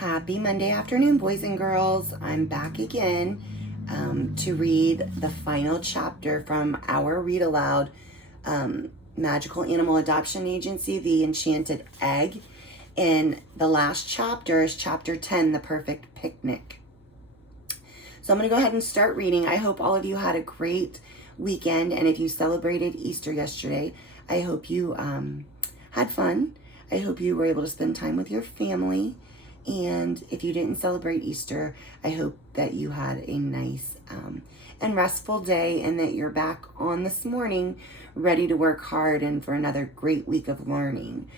Happy Monday afternoon, boys and girls. I'm back again to read the final chapter from our read aloud magical animal adoption agency, the Enchanted Egg. And the last chapter is chapter 10, The Perfect Picnic. So I'm going to go ahead and start reading. I hope all of you had a great weekend. And if you celebrated Easter yesterday, I hope you had fun. I hope you were able to spend time with your family. And if you didn't celebrate Easter, I hope that you had a nice and restful day and that you're back on this morning ready to work hard and for another great week of learning.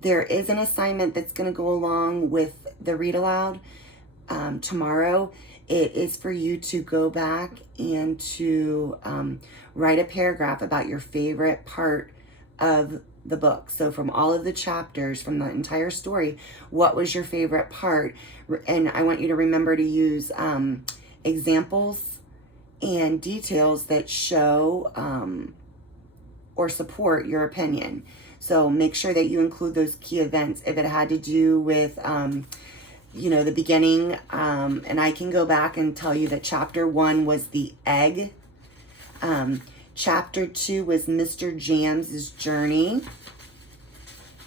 There is an assignment that's going to go along with the read aloud tomorrow. It is for you to go back and to write a paragraph about your favorite part of the book. So from all of the chapters, from the entire story, what was your favorite part? And I want you to remember to use examples and details that show or support your opinion. So make sure that you include those key events. If it had to do with, the beginning, and I can go back and tell you that chapter 1 was the egg. Chapter 2 was Mr. Jams's journey.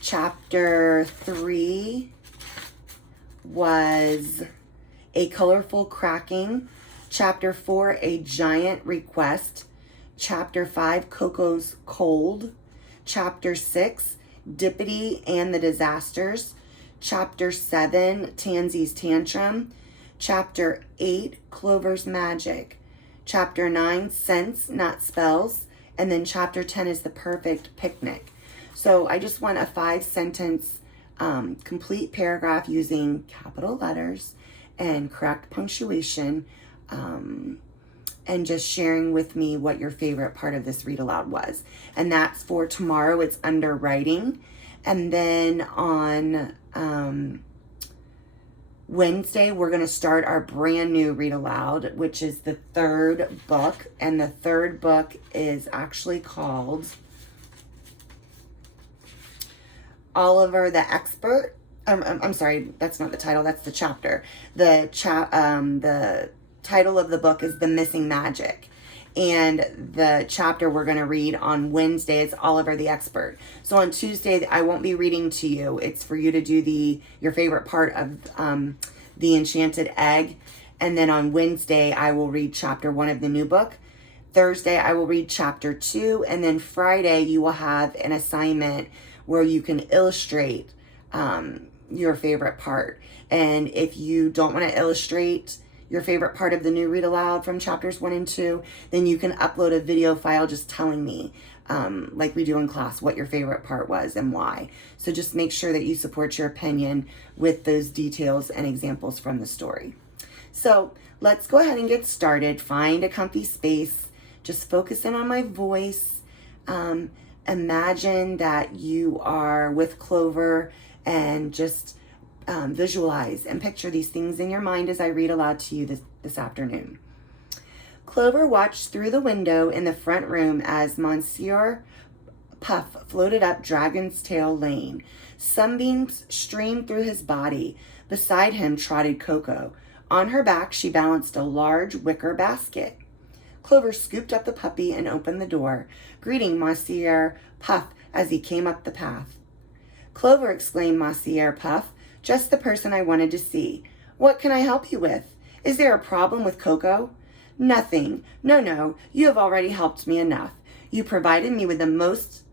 Chapter 3 was a colorful cracking. Chapter 4, a giant request. Chapter 5, Coco's cold. Chapter 6, Dippity and the disasters. Chapter 7, Tansy's tantrum. Chapter 8, Clover's magic. Chapter 9, Scents, Not Spells. And then Chapter 10 is The Perfect Picnic. So I just want a 5-sentence complete paragraph using capital letters and correct punctuation and just sharing with me what your favorite part of this read aloud was. And that's for tomorrow. It's under writing. And then on Wednesday, we're going to start our brand new read aloud, which is the 3rd book. And the 3rd book is actually called Oliver the Expert. I'm sorry, that's not the title, that's the chapter. The title of the book is The Missing Magic. And the chapter we're going to read on Wednesday is Oliver the Expert. So on Tuesday, I won't be reading to you. It's for you to do your favorite part of the Enchanted Egg. And then on Wednesday, I will read chapter 1 of the new book. Thursday, I will read chapter 2. And then Friday, you will have an assignment where you can illustrate your favorite part. And if you don't want to illustrate your favorite part of the new read aloud from chapters 1 and 2, then you can upload a video file just telling me, like we do in class, what your favorite part was and why. So just make sure that you support your opinion with those details and examples from the story. So let's go ahead and get started. Find a comfy space. Just focus in on my voice. Imagine that you are with Clover and just visualize and picture these things in your mind as I read aloud to you this afternoon. Clover watched through the window in the front room as Monsieur Puff floated up Dragon's Tail Lane. Sunbeams streamed through his body. Beside him trotted Coco. On her back, she balanced a large wicker basket. Clover scooped up the puppy and opened the door, greeting Monsieur Puff as he came up the path. "Clover," exclaimed Monsieur Puff, "just the person I wanted to see. What can I help you with? Is there a problem with Coco?" "Nothing. No, you have already helped me enough. You provided me with the most,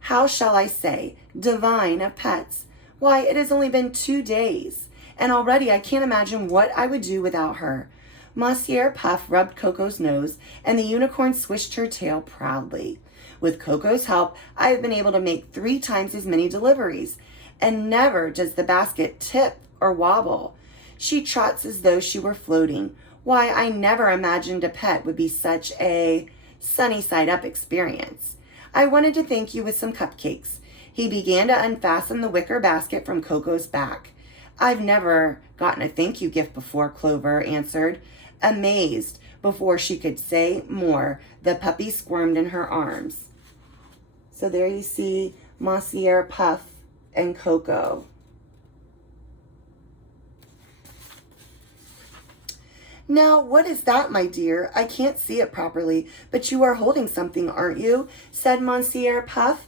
how shall I say, divine of pets. Why, it has only been 2 days, and already I can't imagine what I would do without her." Monsieur Puff rubbed Coco's nose, and the unicorn swished her tail proudly. "With Coco's help, I have been able to make 3 times as many deliveries, and never does the basket tip or wobble. She trots as though she were floating. Why, I never imagined a pet would be such a sunny side up experience. I wanted to thank you with some cupcakes." He began to unfasten the wicker basket from Coco's back. "I've never gotten a thank you gift before," Clover answered. Amazed, before she could say more, the puppy squirmed in her arms. So there you see Monsieur Puff and Coco. Now, what is that, my dear? I can't see it properly, but you are holding something, aren't you? Said Monsieur Puff,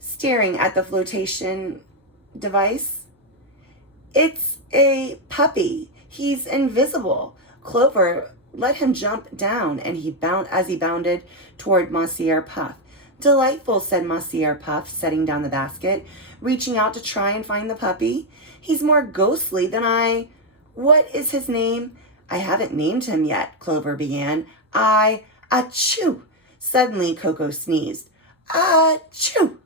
staring at the flotation device. It's a puppy. He's invisible. Clover let him jump down, and he bounded toward Monsieur Puff. Delightful, said Monsieur Puff, setting down the basket, reaching out to try and find the puppy. He's more ghostly than I... What is his name? I haven't named him yet, Clover began. Achoo! Suddenly, Coco sneezed. Achoo!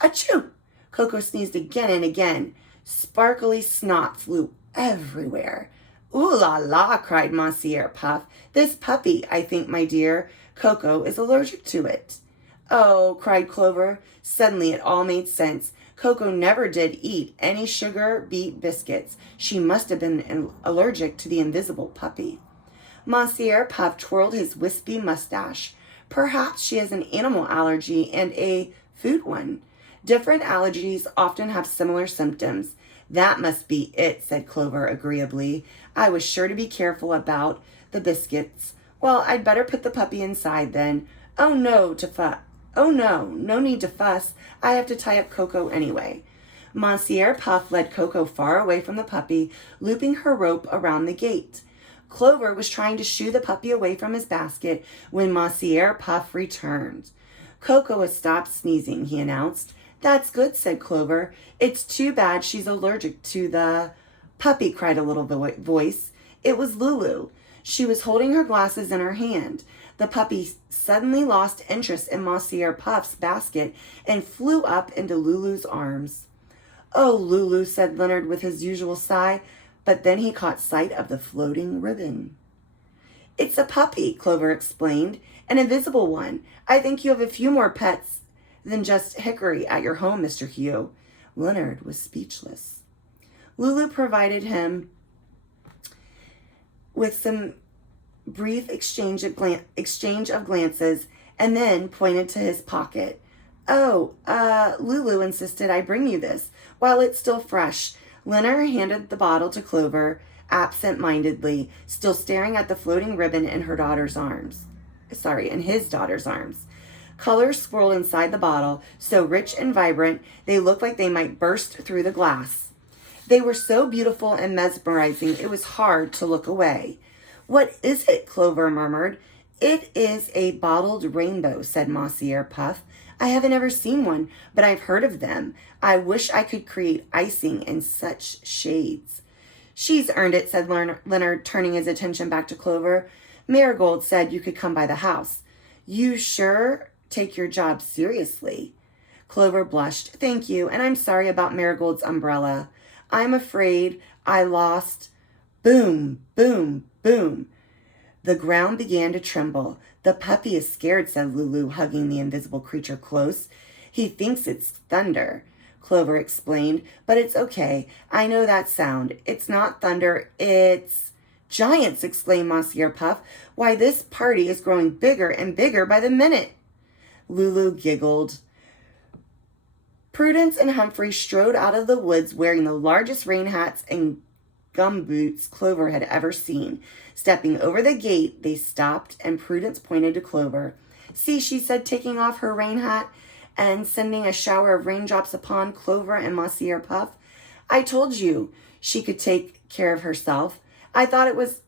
Achoo! Coco sneezed again and again. Sparkly snot flew everywhere. Ooh la la, cried Monsieur Puff. This puppy, I think, my dear. Coco is allergic to it. Oh, cried Clover. Suddenly it all made sense. Coco never did eat any sugar beet biscuits. She must have been allergic to the invisible puppy. Monsieur Puff twirled his wispy mustache. Perhaps she has an animal allergy and a food one. Different allergies often have similar symptoms. That must be it, said Clover agreeably. I was sure to be careful about the biscuits. Well, I'd better put the puppy inside then. Oh no, no need to fuss. I have to tie up Coco anyway. Monsieur Puff led Coco far away from the puppy, looping her rope around the gate. Clover was trying to shoo the puppy away from his basket when Monsieur Puff returned. Coco has stopped sneezing, he announced. That's good, said Clover. It's too bad she's allergic to the... Puppy, cried a little voice. It was Lulu. She was holding her glasses in her hand. The puppy suddenly lost interest in Monsieur Puff's basket and flew up into Lulu's arms. Oh, Lulu, said Leonard with his usual sigh, but then he caught sight of the floating ribbon. It's a puppy, Clover explained, an invisible one. I think you have a few more pets than just Hickory at your home, Mr. Hugh. Leonard was speechless. Lulu provided him with some brief exchange of glances and then pointed to his pocket. Oh, Lulu insisted I bring you this while it's still fresh. Leonard handed the bottle to Clover absent-mindedly, still staring at the floating ribbon in his daughter's arms. Colors swirled inside the bottle, so rich and vibrant, they looked like they might burst through the glass. They were so beautiful and mesmerizing, it was hard to look away. What is it? Clover murmured. It is a bottled rainbow, said Monsieur Puff. I haven't ever seen one, but I've heard of them. I wish I could create icing in such shades. She's earned it, said Leonard, turning his attention back to Clover. Marigold said you could come by the house. You sure take your job seriously. Clover blushed. Thank you, and I'm sorry about Marigold's umbrella. I'm afraid I lost... Boom, boom, boom. The ground began to tremble. The puppy is scared, said Lulu, hugging the invisible creature close. He thinks it's thunder, Clover explained, but it's okay. I know that sound. It's not thunder, it's... Giants, exclaimed Monsieur Puff. Why, this party is growing bigger and bigger by the minute. Lulu giggled. Prudence and Humphrey strode out of the woods wearing the largest rain hats and gumboots Clover had ever seen. Stepping over the gate, they stopped, and Prudence pointed to Clover. See, she said, taking off her rain hat and sending a shower of raindrops upon Clover and Monsieur Puff. I told you she could take care of herself. I thought it was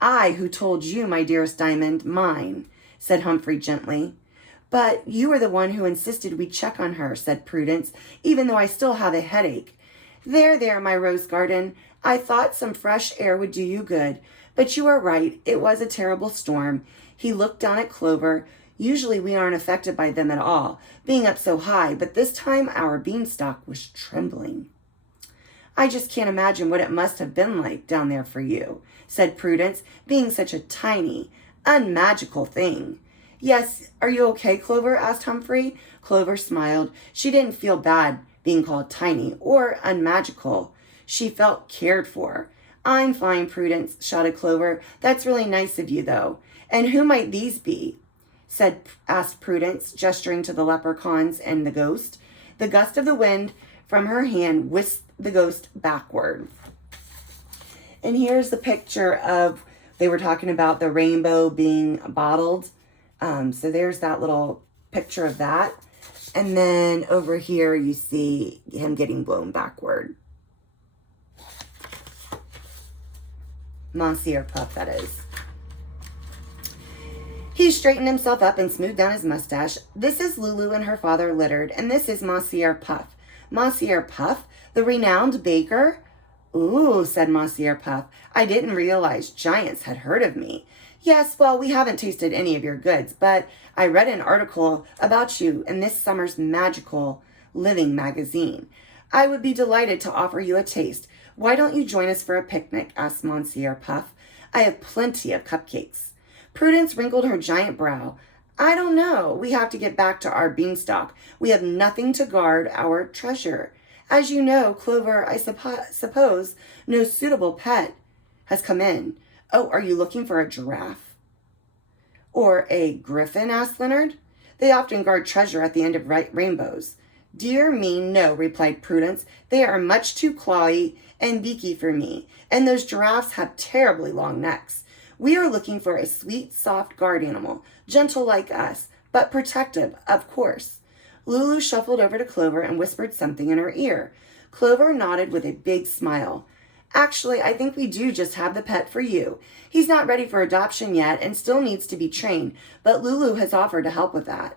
I who told you, my dearest Diamond, mine, said Humphrey gently. But you were the one who insisted we check on her, said Prudence, even though I still have a headache. There, my rose garden. I thought some fresh air would do you good. But you are right. It was a terrible storm. He looked down at Clover. Usually we aren't affected by them at all, being up so high, but this time our beanstalk was trembling. I just can't imagine what it must have been like down there for you, said Prudence, being such a tiny, unmagical thing. Yes, are you okay, Clover? Asked Humphrey. Clover smiled. She didn't feel bad being called tiny or unmagical. She felt cared for. I'm fine, Prudence, shouted Clover. That's really nice of you, though. And who might these be? asked Prudence, gesturing to the leprechauns and the ghost. The gust of the wind from her hand whisked the ghost backward. And here's the picture of They were talking about the rainbow being bottled. So there's that little picture of that. And then over here, you see him getting blown backward. Monsieur Puff, that is. He straightened himself up and smoothed down his mustache. This is Lulu and her father Littered, and this is Monsieur Puff. Monsieur Puff, the renowned baker? Ooh, said Monsieur Puff. I didn't realize giants had heard of me. Yes, well, we haven't tasted any of your goods, but I read an article about you in this summer's magical living magazine. I would be delighted to offer you a taste. Why don't you join us for a picnic? Asked Monsieur Puff. I have plenty of cupcakes. Prudence wrinkled her giant brow. I don't know. We have to get back to our beanstalk. We have nothing to guard our treasure. As you know, Clover, I suppose no suitable pet has come in. Oh, are you looking for a giraffe? Or a griffin? Asked Leonard. They often guard treasure at the end of rainbows. Dear me, no, replied Prudence. They are much too clawy and beaky for me, and those giraffes have terribly long necks. We are looking for a sweet, soft guard animal, gentle like us, but protective, of course. Lulu shuffled over to Clover and whispered something in her ear. Clover nodded with a big smile. Actually, I think we do just have the pet for you. He's not ready for adoption yet and still needs to be trained, but Lulu has offered to help with that.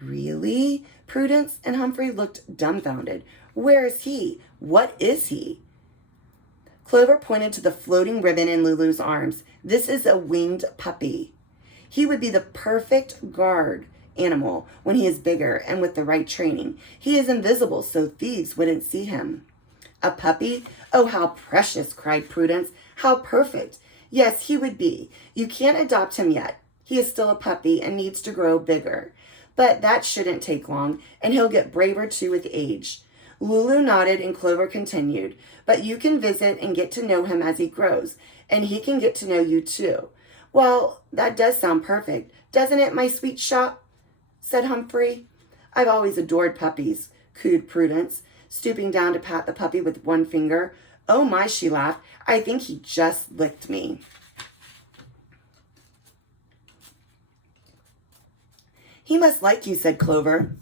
Really? Prudence and Humphrey looked dumbfounded. Where is he? What is he? Clover pointed to the floating ribbon in Lulu's arms. This is a winged puppy. He would be the perfect guard animal when he is bigger and with the right training. He is invisible, so thieves wouldn't see him. A puppy? Oh, how precious, cried Prudence. How perfect. Yes, he would be. You can't adopt him yet. He is still a puppy and needs to grow bigger. But that shouldn't take long, and he'll get braver too with age. Lulu nodded and Clover continued. But you can visit and get to know him as he grows, and he can get to know you too. Well, that does sound perfect, doesn't it, my sweet shop? Said Humphrey. I've always adored puppies, cooed Prudence, stooping down to pat the puppy with one finger. Oh my, she laughed. I think he just licked me. He must like you, said Clover.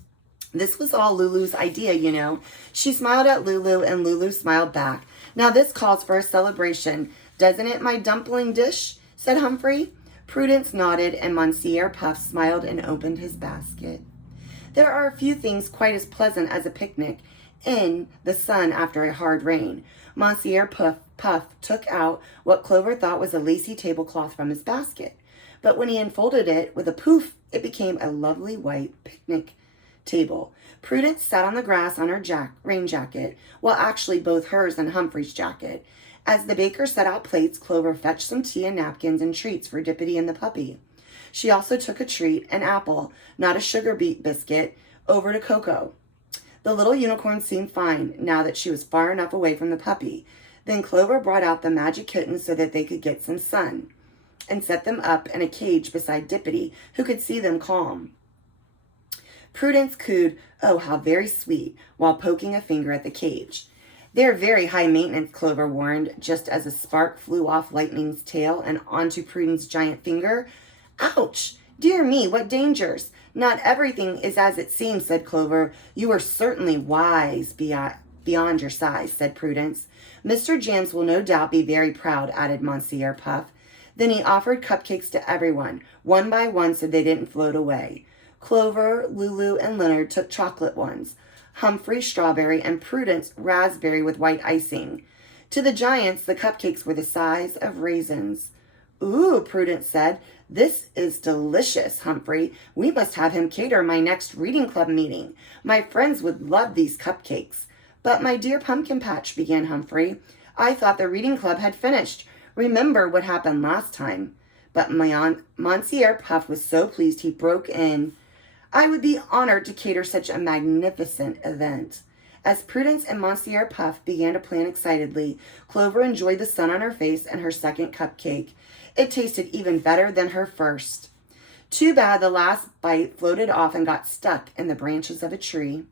This was all Lulu's idea, you know. She smiled at Lulu, and Lulu smiled back. Now this calls for a celebration, doesn't it, my dumpling dish? Said Humphrey. Prudence nodded, and Monsieur Puff smiled and opened his basket. There are a few things quite as pleasant as a picnic in the sun after a hard rain. Monsieur Puff took out what Clover thought was a lacy tablecloth from his basket. But when he unfolded it with a poof, it became a lovely white picnic table. Prudence sat on the grass on her rain jacket, well, actually both hers and Humphrey's jacket. As the baker set out plates, Clover fetched some tea and napkins and treats for Dippity and the puppy. She also took a treat, an apple, not a sugar beet biscuit, over to Coco. The little unicorn seemed fine now that she was far enough away from the puppy. Then Clover brought out the magic kittens so that they could get some sun, and set them up in a cage beside Dippity, who could see them calm. Prudence cooed, oh, how very sweet, while poking a finger at the cage. They're very high maintenance, Clover warned, just as a spark flew off Lightning's tail and onto Prudence's giant finger. Ouch! Dear me, what dangers! Not everything is as it seems, said Clover. You are certainly wise beyond your size, said Prudence. Mr. Jams will no doubt be very proud, added Monsieur Puff. Then he offered cupcakes to everyone, one by one, so they didn't float away. Clover, Lulu, and Leonard took chocolate ones. Humphrey strawberry, and Prudence raspberry with white icing. To the giants, the cupcakes were the size of raisins. Ooh, Prudence said. This is delicious, Humphrey. We must have him cater my next reading club meeting. My friends would love these cupcakes. But my dear Pumpkin Patch, began Humphrey, I thought the reading club had finished. Remember what happened last time. But Monsieur Puff was so pleased he broke in. I would be honored to cater such a magnificent event. As Prudence and Monsieur Puff began to plan excitedly, Clover enjoyed the sun on her face and her second cupcake. It tasted even better than her first. Too bad the last bite floated off and got stuck in the branches of a tree.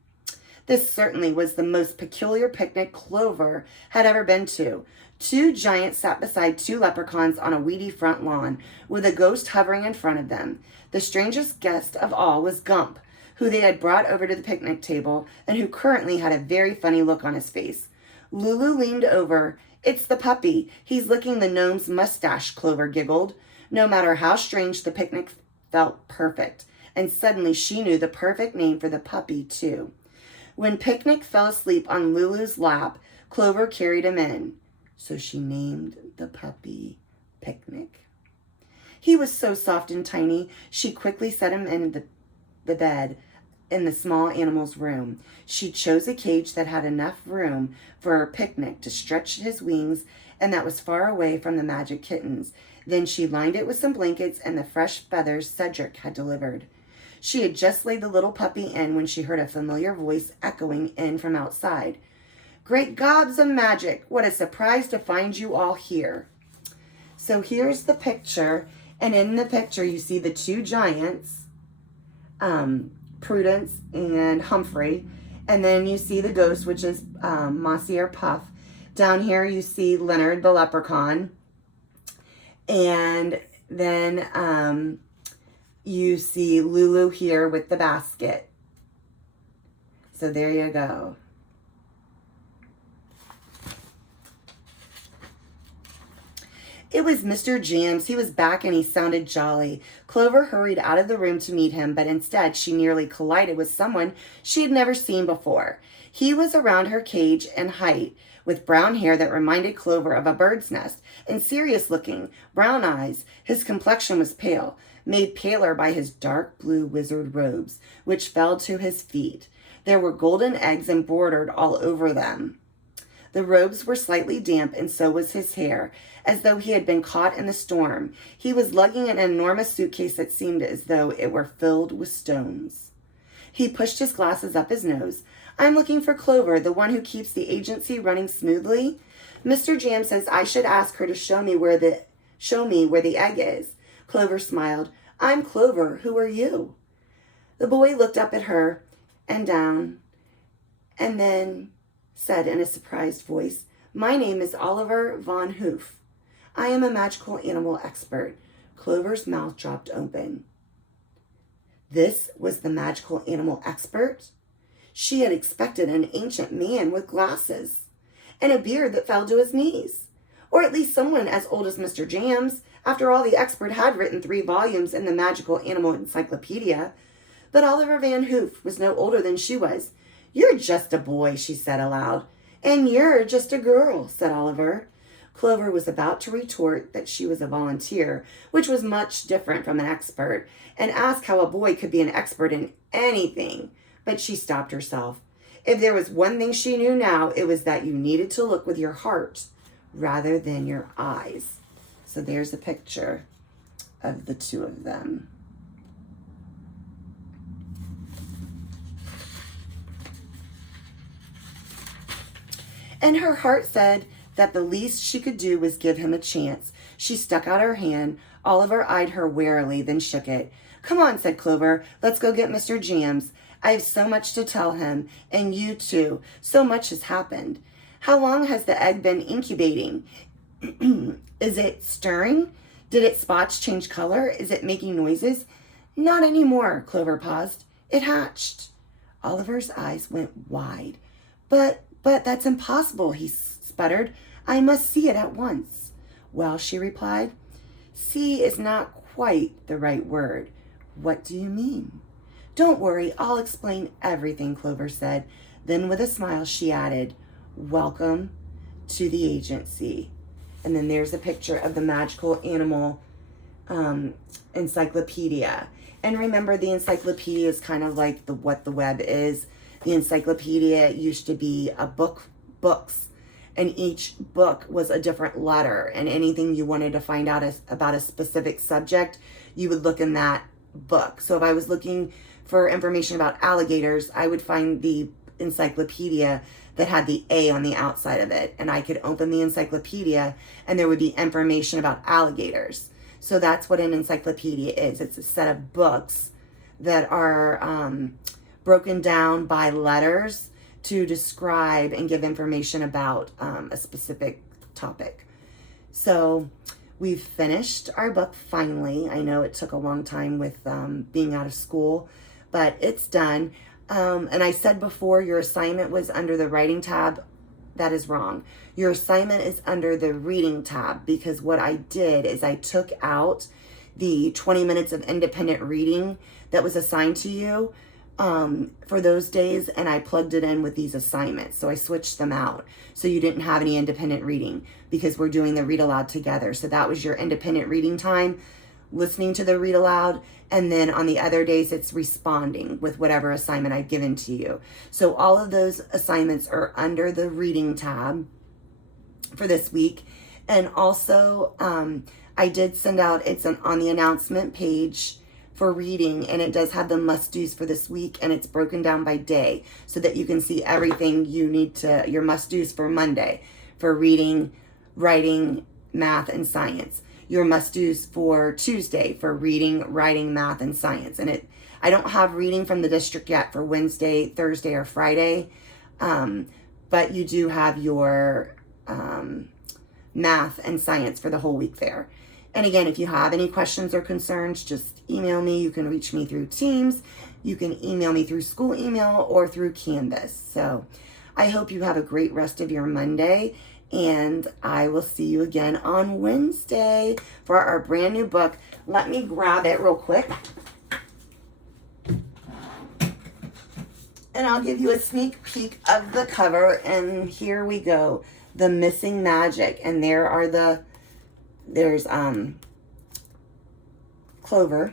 This certainly was the most peculiar picnic Clover had ever been to. Two giants sat beside two leprechauns on a weedy front lawn, with a ghost hovering in front of them. The strangest guest of all was Gump, who they had brought over to the picnic table, and who currently had a very funny look on his face. Lulu leaned over. "It's the puppy. He's licking the gnome's mustache," Clover giggled. No matter how strange, the picnic felt perfect, and suddenly she knew the perfect name for the puppy, too. When Picnic fell asleep on Lulu's lap, Clover carried him in. So she named the puppy Picnic. He was so soft and tiny, she quickly set him in the bed in the small animal's room. She chose a cage that had enough room for Picnic to stretch his wings and that was far away from the magic kittens. Then she lined it with some blankets and the fresh feathers Cedric had delivered. She had just laid the little puppy in when she heard a familiar voice echoing in from outside. "Great gobs of magic! What a surprise to find you all here." So here's the picture, and in the picture you see the two giants, Prudence and Humphrey, and then you see the ghost, which is Mossy or Puff. Down here you see Leonard the leprechaun, and then you see Lulu here with the basket. So there you go. It was Mr. Jams. He was back and he sounded jolly. Clover hurried out of the room to meet him, but instead she nearly collided with someone she had never seen before. He was around her cage and height, with brown hair that reminded Clover of a bird's nest, and serious-looking, brown eyes. His complexion was pale, made paler by his dark blue wizard robes, which fell to his feet. There were golden eggs embroidered all over them. The robes were slightly damp, and so was his hair, as though he had been caught in the storm. He was lugging an enormous suitcase that seemed as though it were filled with stones. He pushed his glasses up his nose. "I'm looking for Clover, the one who keeps the agency running smoothly. Mr. Jam says I should ask her to show me where the egg is." Clover smiled. "I'm Clover. Who are you?" The boy looked up at her and down, and then said in a surprised voice, "My name is Oliver Von Hoof. I am a magical animal expert." Clover's mouth dropped open. This was the magical animal expert? She had expected an ancient man with glasses and a beard that fell to his knees, or at least someone as old as Mr. Jams. After all, the expert had written 3 volumes in the Magical Animal Encyclopedia. But Oliver Van Hoof was no older than she was. "You're just a boy," she said aloud. "And you're just a girl," said Oliver. Clover was about to retort that she was a volunteer, which was much different from an expert, and ask how a boy could be an expert in anything, but she stopped herself. If there was one thing she knew now, it was that you needed to look with your heart rather than your eyes. So there's a picture of the two of them. And her heart said that the least she could do was give him a chance. She stuck out her hand. Oliver eyed her warily, then shook it. "Come on," said Clover. "Let's go get Mr. Jams. I have so much to tell him, and you too. So much has happened. How long has the egg been incubating? Is it stirring? Did its spots change color? Is it making noises?" "Not anymore," Clover paused. "It hatched." Oliver's eyes went wide. But that's impossible," he sputtered. "I must see it at once." "Well," she replied, "see is not quite the right word." "What do you mean?" "Don't worry, I'll explain everything," Clover said. Then with a smile she added, "Welcome to the agency." And then there's a picture of the Magical Animal Encyclopedia. And remember, the encyclopedia is kind of like what the web is. The encyclopedia used to be books, and each book was a different letter, and anything you wanted to find out about a specific subject, you would look in that book. So if I was looking for information about alligators, I would find the encyclopedia that had the A on the outside of it, and I could open the encyclopedia and there would be information about alligators. So that's what an encyclopedia is. It's a set of books that are broken down by letters, to describe and give information about a specific topic. So we've finished our book finally. I know it took a long time with being out of school, but it's done. And I said before your assignment was under the writing tab. That is wrong. Your assignment is under the reading tab, because what I did is I took out the 20 minutes of independent reading that was assigned to you for those days, and I plugged it in with these assignments. So I switched them out so you didn't have any independent reading, because we're doing the read aloud together. So that was your independent reading time, listening to the read aloud, and then on the other days it's responding with whatever assignment I've given to you. So all of those assignments are under the reading tab for this week. And also I did send out, it's on the announcement page for reading, and it does have the must-dos for this week, and it's broken down by day so that you can see everything you need to, your must-dos for Monday for reading, writing, math, and science. Your must-dos for Tuesday for reading, writing, math, and science. And I don't have reading from the district yet for Wednesday, Thursday, or Friday, but you do have your math and science for the whole week there. And again, if you have any questions or concerns, just email me. You can reach me through Teams. You can email me through school email or through Canvas. So I hope you have a great rest of your Monday, and I will see you again on Wednesday for our brand new book. Let me grab it real quick, and I'll give you a sneak peek of the cover. And here we go, The Missing Magic. And there's Clover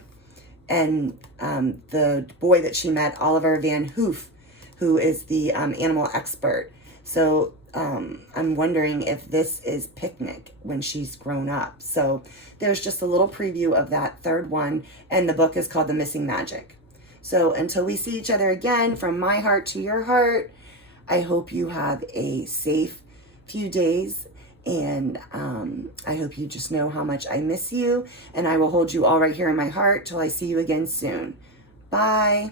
and the boy that she met, Oliver Van Hoof, who is the animal expert. So I'm wondering if this is Picnic when she's grown up. So there's just a little preview of that third one, and the book is called The Missing Magic. So until we see each other again, from my heart to your heart, I hope you have a safe few days, and I hope you just know how much I miss you, and I will hold you all right here in my heart till I see you again soon. Bye.